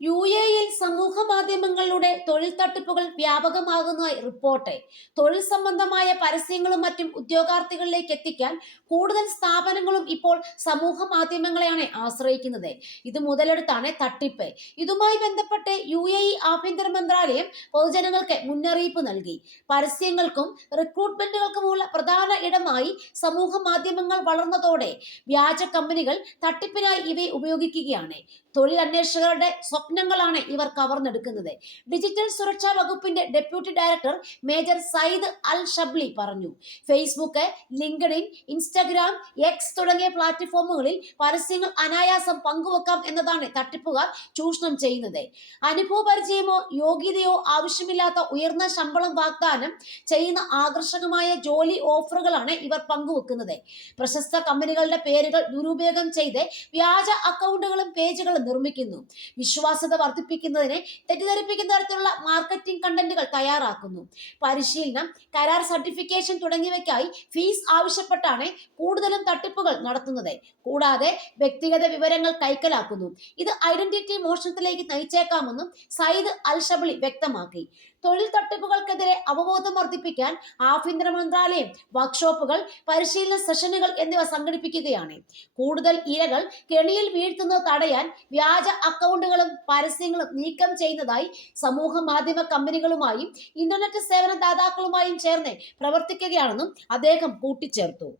യുഎഇയിൽ സമൂഹ മാധ്യമങ്ങളിലൂടെ തൊഴിൽ തട്ടിപ്പുകൾ വ്യാപകമാകുന്നതായി റിപ്പോർട്ട്. തൊഴിൽ സംബന്ധമായ പരസ്യങ്ങളും മറ്റും ഉദ്യോഗാർത്ഥികളിലേക്ക് എത്തിക്കാൻ കൂടുതൽ സ്ഥാപനങ്ങളും ഇപ്പോൾ സമൂഹ മാധ്യമങ്ങളെയാണ് ആശ്രയിക്കുന്നത്. ഇത് മുതലെടുത്താണ് തട്ടിപ്പ്. ഇതുമായി ബന്ധപ്പെട്ട് യുഎഇ ആഭ്യന്തര മന്ത്രാലയം പൊതുജനങ്ങൾക്ക് മുന്നറിയിപ്പ് നൽകി. പരസ്യങ്ങൾക്കും റിക്രൂട്ട്മെന്റുകൾക്കുമുള്ള പ്രധാന ഇടമായി സമൂഹ മാധ്യമങ്ങൾ വളർന്നതോടെ വ്യാജ കമ്പനികൾ തട്ടിപ്പിനായി ഇവയെ ഉപയോഗിക്കുകയാണ്. തൊഴിൽ അന്വേഷകരുടെ സ്വപ്നങ്ങളാണ് ഇവർ കവർന്നെടുക്കുന്നത്. ഡിജിറ്റൽ സുരക്ഷാ വകുപ്പിന്റെ ഡെപ്യൂട്ടി ഡയറക്ടർ മേജർ സയ്യിദ് അൽ ഷബ്ലി പറഞ്ഞു. ഫേസ്ബുക്ക്, ലിങ്ക്ഡ്ഇൻ, ഇൻസ്റ്റഗ്രാം, എക്സ് തുടങ്ങിയ പ്ലാറ്റ്ഫോമുകളിൽ പരസ്യങ്ങൾ അനായാസം പങ്കുവെക്കാം എന്നതാണ് തട്ടിപ്പുകാർ ചൂഷണം ചെയ്യുന്നത്. അനുഭവ പരിചയമോ യോഗ്യതയോ ആവശ്യമില്ലാത്ത ഉയർന്ന ശമ്പളം വാഗ്ദാനം ചെയ്യുന്ന ആകർഷകമായ ജോലി ഓഫറുകളാണ് ഇവർ പങ്കുവെക്കുന്നത്. പ്രശസ്ത കമ്പനികളുടെ പേരുകൾ ദുരുപയോഗം ചെയ്ത് വ്യാജ അക്കൗണ്ടുകളും പേജുകളും നിർമ്മിക്കുന്നു. വിശ്വാസ്യത വർദ്ധിപ്പിക്കുന്നതിന് തെറ്റിദ്ധരിപ്പിക്കുന്ന തരത്തിലുള്ള മാർക്കറ്റിംഗ് കണ്ടന്റുകൾ തയ്യാറാക്കുന്നു. പരിശീലനം, കരാർ, സർട്ടിഫിക്കേഷൻ തുടങ്ങിയവയ്ക്കായി ഫീസ് ആവശ്യപ്പെട്ടാണ് കൂടുതലും തട്ടിപ്പുകൾ നടത്തുന്നത്. കൂടാതെ വ്യക്തിഗത വിവരങ്ങൾ കൈക്കലാക്കുന്നു. ഇത് ഐഡന്റിറ്റി മോഷണത്തിലേക്ക് നയിച്ചേക്കാമെന്നും സയ്യിദ് അൽ ഷബ്ലി വ്യക്തമാക്കി. തൊഴിൽ തട്ടിപ്പുകൾക്കെതിരെ അവബോധം വർദ്ധിപ്പിക്കാൻ ആഭ്യന്തര മന്ത്രാലയം വർക്ക്ഷോപ്പുകൾ, പരിശീലന സെഷനുകൾ എന്നിവ സംഘടിപ്പിക്കുകയാണ്. കൂടുതൽ ഇരകൾ കെണിയിൽ വീഴ്ത്തുന്നത് തടയാൻ വ്യാജ അക്കൗണ്ടുകളും പരസ്യങ്ങളും നീക്കം ചെയ്യുന്നതായി സമൂഹ മാധ്യമ കമ്പനികളുമായും ഇന്റർനെറ്റ് സേവന ദാതാക്കളുമായും ചേർന്ന് പ്രവർത്തിക്കുകയാണെന്നും അദ്ദേഹം കൂട്ടിച്ചേർത്തു.